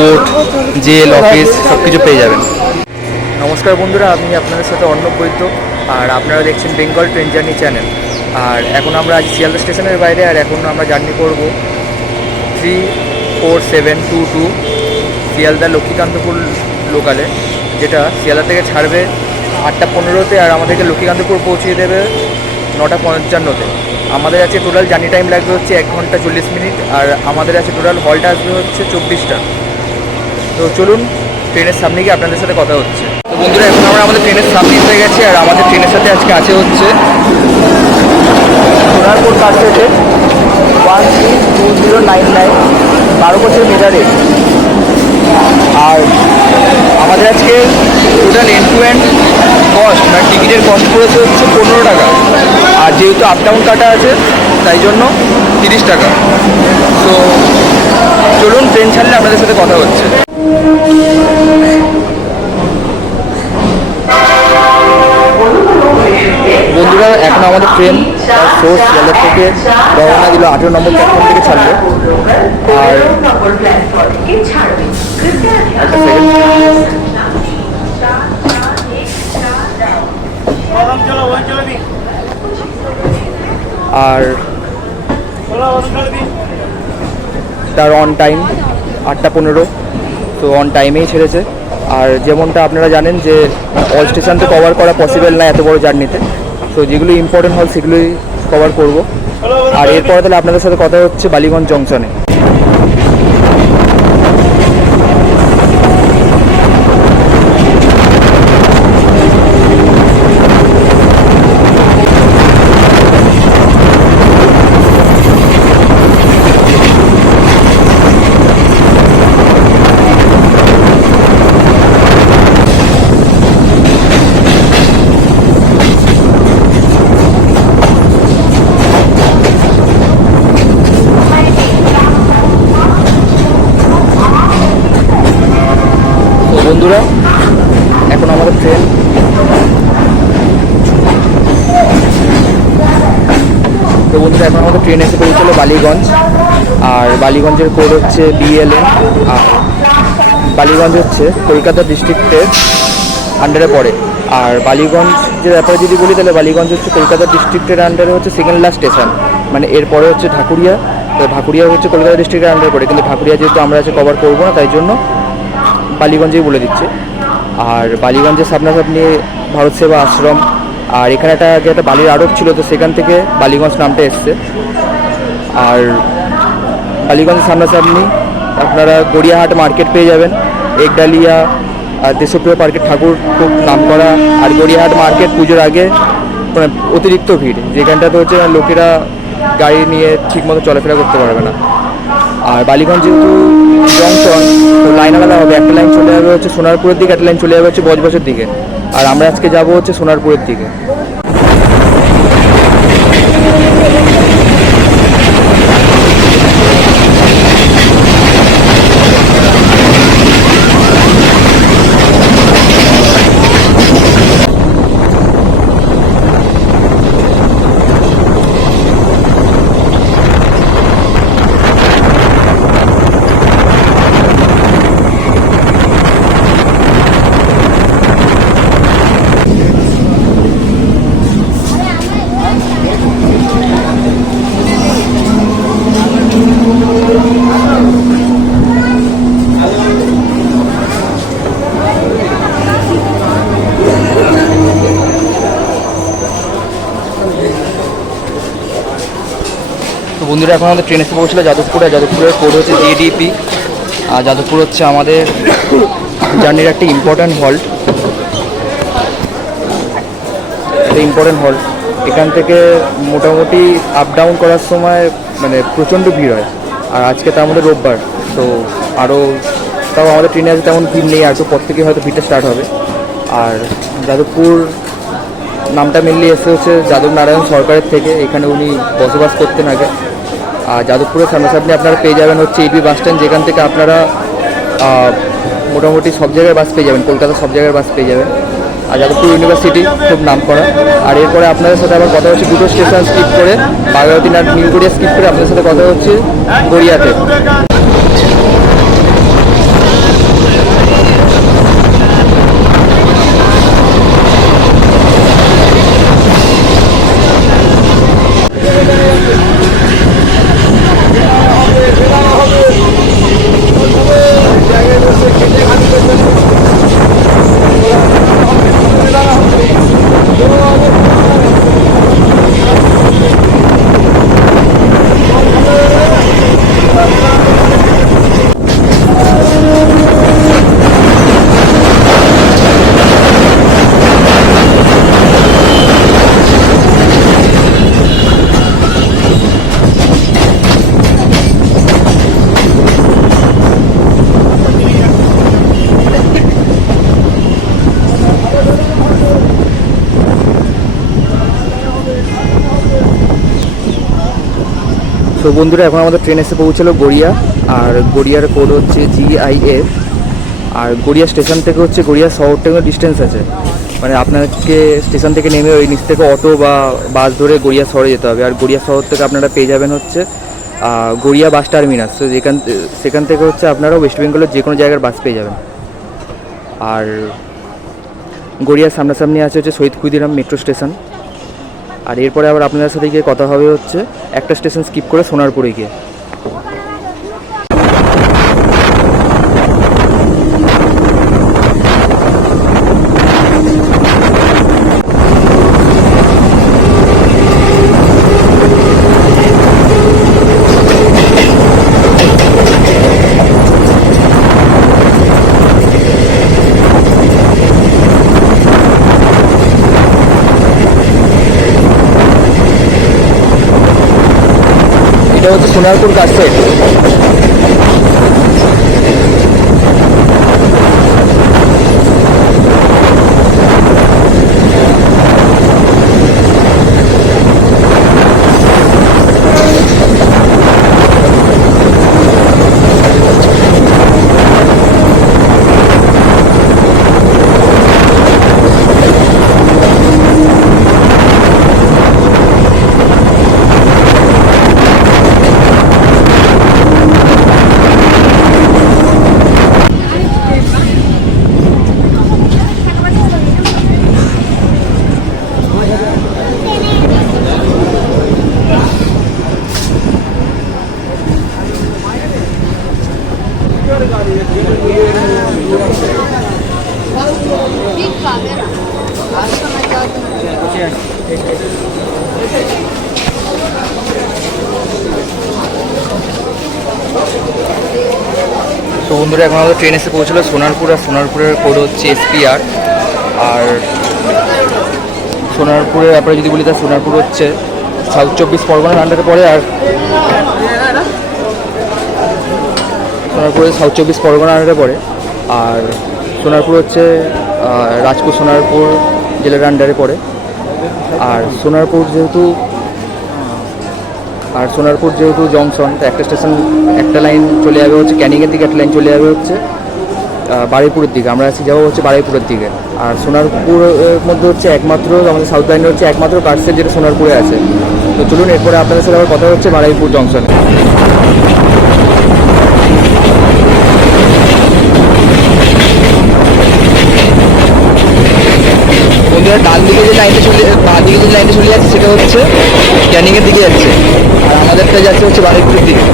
Court, jail, office সব কিছু পেয়ে যাবেন। নমস্কার বন্ধুরা, আমি আপনাদের সাথে অর্ণব বৈদ্য, আর আপনারা দেখছেন বেঙ্গল ট্রেন জার্নি চ্যানেল। আর এখন আমরা আজ শিয়ালদা স্টেশনের বাইরে, আর এখন আমরা জার্নি করব 34722 শিয়ালদা লক্ষ্মীকান্তপুর লোকালে, যেটা শিয়ালদা থেকে ছাড়বে 8:15-তে আর আমাদেরকে লক্ষ্মীকান্তপুর পৌঁছিয়ে দেবে 9:55-তে। আমাদের আছে টোটাল জার্নি টাইম লাগবে হচ্ছে 1 ঘন্টা 40 মিনিট, আর আমাদের আছে টোটাল হল্ট আসবে হচ্ছে 24টা। তো চলুন ট্রেনের সামনে গিয়ে আপনাদের সাথে কথা হচ্ছে। তো বন্ধুরা, এখন আমরা আমাদের ট্রেনের সামনে এসে গেছি, আর আমাদের ট্রেনের সাথে আজকে আছে হচ্ছে সোনারপুর কাছাতে 132099 12 বছর মেজারে। আর আমাদের আজকে total end to end cost মানে টিকিটের কস্ট পড়েছে হচ্ছে 15 টাকা, আর যেহেতু আপ ডাউন কাটা আছে তাই জন্য 30 টাকা। তো চলুন ট্রেন ছাড়লে আপনাদের সাথে কথা হচ্ছে। বন্ধুরা, এখন আমাদের ট্রেন তার সোর্স শিয়ালদা থেকে রওনা দিল, 18 নম্বর প্ল্যাটফর্ম থেকে ছাড়লো। আর একটা সেকেন্ড, আর তার অন টাইম 8:15, তো অন টাইমেই ছেড়েছে। আর যেমনটা আপনারা জানেন যে অল স্টেশন তো কভার করা পসিবল না এত বড় জার্নিতে, তো যেগুলো ইম্পর্টেন্ট হল সেগুলোই কভার করব। আর এরপরে তাহলে আপনাদের সাথে কথা হচ্ছে বালিগঞ্জ জংশনে। বন্ধুরা, এখন আমাদের ট্রেন এসে পৌঁছলো বালিগঞ্জ। আর বালিগঞ্জের কোড হচ্ছে BLN। আর বালিগঞ্জ হচ্ছে কলকাতা ডিস্ট্রিক্টের আন্ডারে পড়ে। আর বালিগঞ্জের ব্যাপারে যদি বলি, তাহলে বালিগঞ্জ হচ্ছে কলকাতা ডিস্ট্রিক্টের আন্ডারে হচ্ছে সেকেন্ড লাস্ট স্টেশন, মানে এরপরে হচ্ছে ঢাকুরিয়া। তো ঢাকুরিয়া হচ্ছে কলকাতা ডিস্ট্রিক্টের আন্ডারে পড়ে, কিন্তু ঢাকুরিয়া যেহেতু আমরা আজকে কভার করবো না, তাই জন্য বালিগঞ্জেই বলে দিচ্ছে। আর বালিগঞ্জের সামনাসামনি ভারত সেবা আশ্রম, আর এখানে একটা বালির আড়ত ছিল, তো সেখান থেকে বালিগঞ্জ নামটা এসছে। আর বালিগঞ্জের সামনাসামনি আপনারা গড়িয়াহাট মার্কেট পেয়ে যাবেন, একডালিয়া আর দেশপ্রিয় পার্কের ঠাকুর খুব নাম করা। আর গড়িয়াহাট মার্কেট পুজোর আগে মানে অতিরিক্ত ভিড়, যেখানটাতে হচ্ছে লোকেরা গাড়ি নিয়ে ঠিকমতো চলাফেরা করতে পারবে না। আর বালিগঞ্জ যেহেতু জংশন, তো লাইন আলাদা হবে, একটা লাইন চলে যাবে হচ্ছে সোনারপুরের দিকে, একটা লাইন চলে যাবে হচ্ছে বজবজের দিকে। আর আমরা আজকে যাবো হচ্ছে সোনারপুরের দিকে। তো বন্ধুরা, এখন আমাদের ট্রেন এসে পৌঁছলো যাদবপুরে। যাদবপুরের কোড হচ্ছে JDP। আর যাদবপুর হচ্ছে আমাদের জার্নির একটা ইম্পর্ট্যান্ট হল্ট। এখান থেকে মোটামুটি আপ ডাউন করার সময় মানে প্রচণ্ড ভিড় হয়। আর আজকে তার মধ্যে রোববার, তো আরও তাও আমাদের ট্রেনে আছে তেমন ভিড় নেই, একটু পর থেকে হয়তো ভিড়টা স্টার্ট হবে। আর যাদবপুর নামটা মেনলি এসে হচ্ছে যাদব নারায়ণ সরকারের থেকে, এখানে উনি বসবাস করতেন আগে। আর যাদবপুরের সামনাসামনি আপনারা পেয়ে যাবেন হচ্ছে EB বাস স্ট্যান্ড, যেখান থেকে আপনারা মোটামুটি সব জায়গায় বাস পেয়ে যাবেন, কলকাতার সব জায়গায় বাস পেয়ে যাবেন। আর যাদবপুর ইউনিভার্সিটি খুব নাম করা। আর এরপরে আপনাদের সাথে আবার কথা হচ্ছে দুটো স্টেশন স্কিপ করে, বাগায়তী আর নীলগড়িয়া স্কিপ করে আপনাদের সাথে কথা হচ্ছে গড়িয়াতে। তো বন্ধুরা এখন আমাদের ট্রেন এসে পৌঁছালো গড়িয়া, আর গড়িয়ার কোড হচ্ছে GIF। আর গড়িয়া স্টেশন থেকে হচ্ছে গড়িয়া শহর থেকে ডিস্টেন্স আছে, মানে আপনাকে স্টেশন থেকে নেমে ওই নিচ থেকে অটো বা বাস ধরে গড়িয়া শহরে যেতে হবে। আর গড়িয়া শহর থেকে আপনারা পেয়ে যাবেন হচ্ছে গড়িয়া বাস টার্মিনাস। তো সেখান থেকে হচ্ছে আপনারা ওয়েস্ট বেঙ্গলের যে কোনো জায়গার বাস পেয়ে যাবেন। আর গড়িয়ার সামনাসামনি আছে হচ্ছে শহীদ ক্ষুদিরাম মেট্রো স্টেশন। আর এরপরে আবার আপনাদের সাথে গিয়ে কথা হবে হচ্ছে একটা স্টেশন স্কিপ করে সোনারপুরে গিয়ে। এটা হচ্ছে সোনারপুর কাজ সাইড। তো বন্ধুরা এখন আমাদের ট্রেন এসে পৌঁছলো সোনারপুর, আর সোনারপুরের কোড হচ্ছে SPR। আর সোনারপুরের ব্যাপারে যদি বলি, তা সোনারপুর হচ্ছে সাউথ 24 পরগনার আন্ডারে পড়ে। আর সোনারপুরে সাউথ 24 পরগনার আন্ডারে পড়ে। আর সোনারপুর হচ্ছে রাজপুর সোনারপুর জেলার আন্ডারে পড়ে। আর সোনারপুর যেহেতু জংশন, তো একটা স্টেশন একটা লাইন চলে যাবে হচ্ছে ক্যানিংয়ের দিকে, একটা লাইন চলে যাবে হচ্ছে বারুইপুরের দিকে। আমরা আজকে যাবো হচ্ছে বারুইপুরের দিকে। আর সোনারপুরের মধ্যে হচ্ছে একমাত্র আমাদের সাউথ লাইনে হচ্ছে একমাত্র কার্সেল যেটা সোনারপুরে আছে। তো চলুন এরপরে আপনাদের সাথে আবার কথা হচ্ছে বারুইপুর জংশনে। বন্ধুরা ডান দিকে যে লাইনটা বাঁ দিকে যে লাইনটা চলে যাচ্ছে সেটা হচ্ছে ক্যানিংয়ের দিকে যাচ্ছে, আর আমাদেরটা যাচ্ছে হচ্ছে বারুইপুরের দিকে।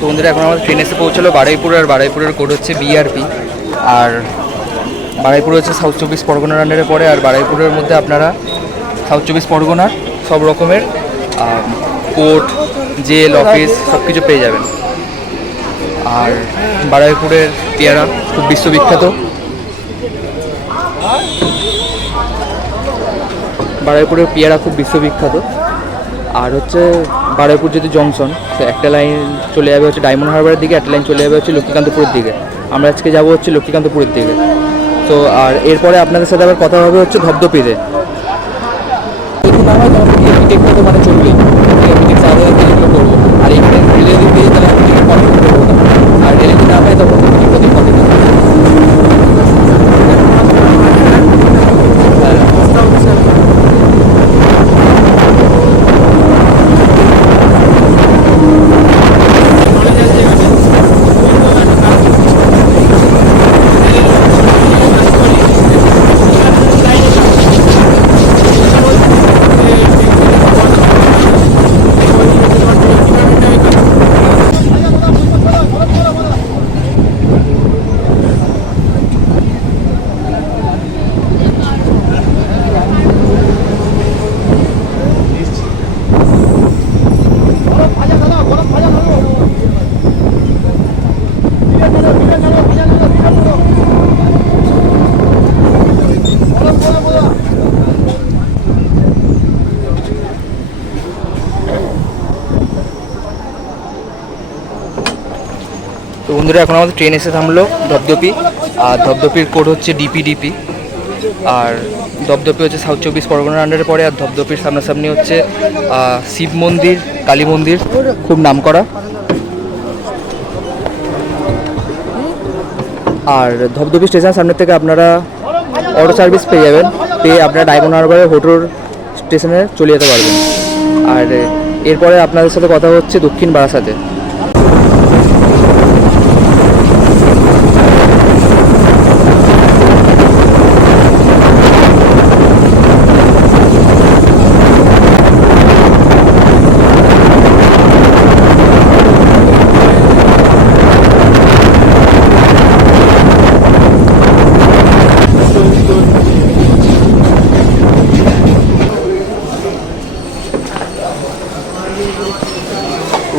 তো বন্ধুরা এখন আমাদের ট্রেন এসে পৌঁছলো বারুইপুর, আর বারুইপুরের কোড হচ্ছে BRP। আর বারুইপুর হচ্ছে সাউথ 24 পরগনার আন্ডারে পড়ে। আর বারুইপুরের মধ্যে আপনারা সাউথ 24 পরগনার সব রকমের কোর্ট, জেল, অফিস সব কিছু পেয়ে যাবেন। আর বারুইপুরের পেয়ারা খুব বিশ্ববিখ্যাত। বারুইপুরের পেয়ারা খুব বিশ্ববিখ্যাত। আর হচ্ছে বারুইপুর যেহেতু জংশন, তো একটা লাইন চলে যাবে হচ্ছে ডায়মন্ড হারবারের দিকে, একটা লাইন চলে যাবে হচ্ছে লক্ষ্মীকান্তপুরের দিকে। আমরা আজকে যাবো হচ্ছে লক্ষ্মীকান্তপুরের দিকে। তো আর এরপরে আপনাদের সাথে আবার কথা হবে হচ্ছে ধবধপিতে। মানে চলবে করবো, আর এখানে রেলের দিক দিয়ে তাহলে আমি কনফার্ম করবো না। আর রেলের দিকে না পাই তখন বন্ধুরা এখন আমাদের ট্রেন এসে থামলো ধপধপি, আর ধপধপির কোড হচ্ছে ডিপি। আর ধপধপি হচ্ছে সাউথ 24 পরগনার আন্ডারে পড়ে। আর ধপধপির সামনাসামনি হচ্ছে শিব মন্দির, কালী মন্দির, খুব নামকরা। আর ধপধপি স্টেশন সামনে থেকে আপনারা অটো সার্ভিস পেয়ে যাবেন, পেয়ে আপনারা ডায়মন্ড হারবারের হোটোর স্টেশনে চলে যেতে পারবেন। আর এরপরে আপনাদের সাথে কথা হচ্ছে দক্ষিণ বারাসাতে।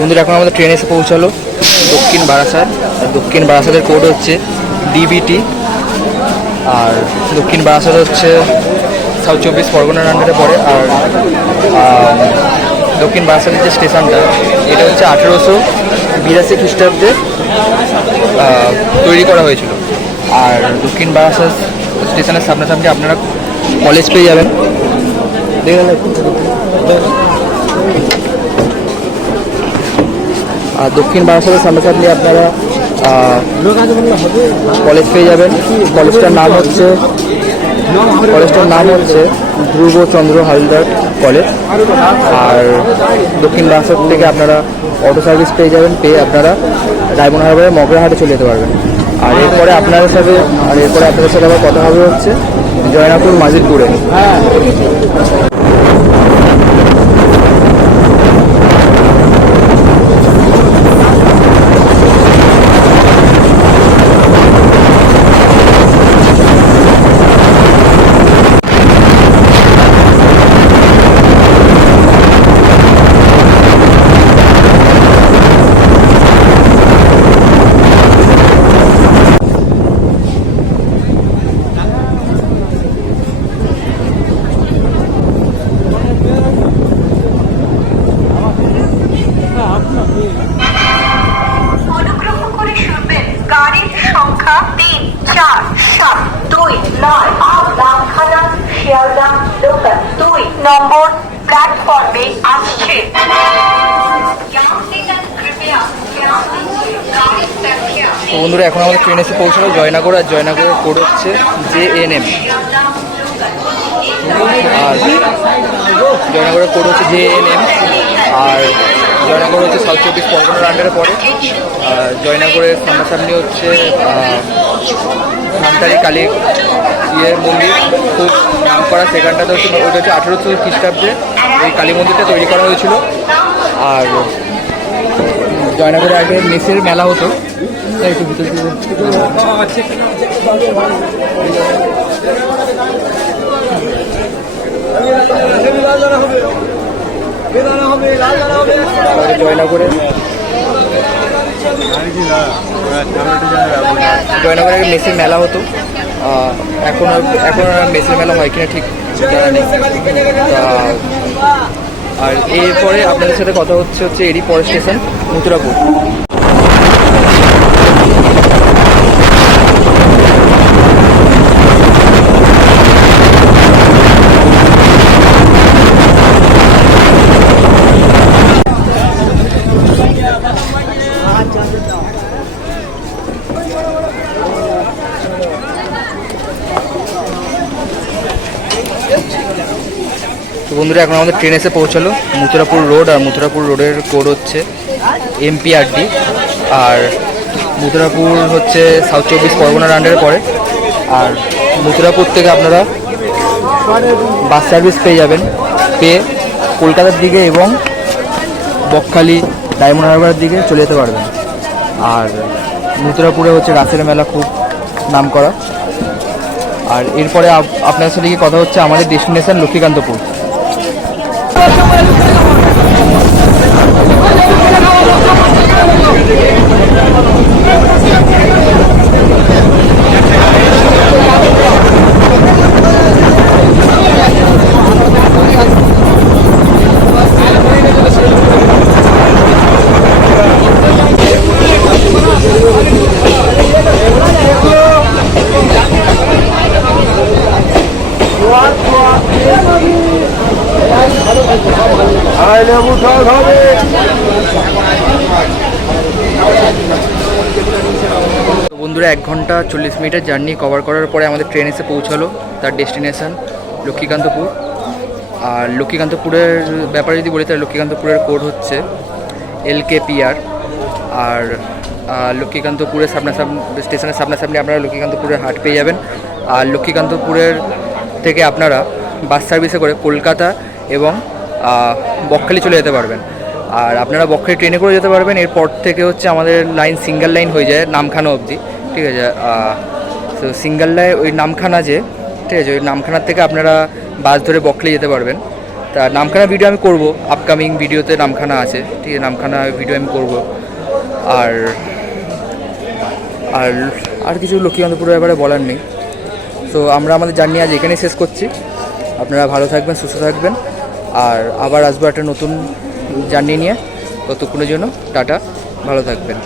বন্ধুরা এখন আমাদের ট্রেন এসে পৌঁছালো দক্ষিণ বারাসাত। আর দক্ষিণ বারাসাতের কোড হচ্ছে ডিবিটি। আর দক্ষিণ বারাসাত হচ্ছে সাউথ 24 পরগনার আন্ডারে পড়ে। আর দক্ষিণ বারাসাতের যে স্টেশনটা, এটা হচ্ছে 1882 খ্রিস্টাব্দে তৈরি করা হয়েছিল। আর দক্ষিণ বারাসাত স্টেশনের সামনাসামনি আপনারা কলেজ পেয়ে যাবেন। আর দক্ষিণ বারাসাতের সামনাসামনি আপনারা কলেজ পেয়ে যাবেন। কলেজটার নাম হচ্ছে ধ্রুবচন্দ্র হালদার কলেজ। আর দক্ষিণ বারাসাত থেকে আপনারা অটো সার্ভিস পেয়ে যাবেন, পেয়ে আপনারা ডায়মন্ড হারবারে মগরাহাটে চলে যেতে পারবেন। আর এরপরে আপনাদের সাথে আবার কথা হবে হচ্ছে জয়নাপুর মাজিদপুরে। নম্বর প্ল্যাটফর্মে আসছে। তো বন্ধুরা এখন আমাদের ট্রেন এসে পৌঁছালো জয়নগর। আর জয়নগরের কোড হচ্ছে JNM। আর জয়নগরের কোড হচ্ছে JNM। আর জয়নগর হচ্ছে সাউথ 24 পরগনার আন্ডারে পড়ে। জয়নগরের সামনাসামনি হচ্ছে ধানতারি কালী মন্দির, খুব নাম করা। সেখানটাতে হচ্ছে ওইটা হচ্ছে 1800 খ্রিস্টাব্দে এই কালী মন্দিরটা তৈরি করা হয়েছিল। আর জয়নগরে আগে মেসের মেলা হতো। একটু ভিতরে জয়নগরে আগে মেসের মেলা হতো। এখন মেসের মেলা হয় কিনা ঠিক জানা নেই। আর এরপরে আপনাদের সাথে কথা হচ্ছে এরই পরের স্টেশন মথুরাপুর। তো বন্ধুরা এখন আমাদের ট্রেন এসে পৌঁছালো মথুরাপুর রোড। আর মথুরাপুর রোডের কোড হচ্ছে MPRD। আর মথুরাপুর হচ্ছে সাউথ 24 পরগনার আন্ডারে পড়ে। আর মথুরাপুর থেকে আপনারা বাস সার্ভিস পেয়ে যাবেন, পেয়ে কলকাতার দিকে এবং বকখালি ডায়মন্ড হারবারের দিকে চলে যেতে পারবেন। আর মথুরাপুরে হচ্ছে রাসের মেলা খুব নাম করা। আর এরপরে আপনার সাথে কথা হচ্ছে আমাদের ডেস্টিনেশন লক্ষ্মীকান্তপুর। তো বন্ধুরা 1 ঘন্টা 40 মিনিটের জার্নি কভার করার পরে আমাদের ট্রেন এসে পৌঁছালো তার ডেস্টিনেশন লক্ষ্মীকান্তপুর। আর লক্ষ্মীকান্তপুরের ব্যাপারে যদি বলি তাহলে লক্ষ্মীকান্তপুরের কোড হচ্ছে LKPR। আর লক্ষ্মীকান্তপুরের স্টেশনের সামনাসামনি আপনারা লক্ষ্মীকান্তপুরের হাট পেয়ে যাবেন। আর লক্ষ্মীকান্তপুরের থেকে আপনারা বাস সার্ভিসে করে কলকাতা এবং বকখালি চলে যেতে পারবেন। আর আপনারা বকখালি ট্রেনে করে যেতে পারবেন। এরপর থেকে হচ্ছে আমাদের লাইন সিঙ্গেল লাইন হয়ে যায় নামখানা অবধি, ঠিক আছে। তো সিঙ্গেল লাইন ওই নামখানা যে, ঠিক আছে, ওই নামখানার থেকে আপনারা বাস ধরে বকখালি যেতে পারবেন। তা নামখানা ভিডিও আমি করব, আপকামিং ভিডিওতে নামখানা আছে, ঠিক আছে, নামখানা ভিডিও আমি করব। আর আর আর কিছু লক্ষ্মীকান্তপুরের ব্যাপারে বলার নেই। তো আমরা আমাদের জার্নি আজ এখানেই শেষ করছি। আপনারা ভালো থাকবেন, সুস্থ থাকবেন, আর আবার আসবো একটা নতুন জার্নি নিয়ে। ততক্ষণের জন্য টাটা, ভালো থাকবেন।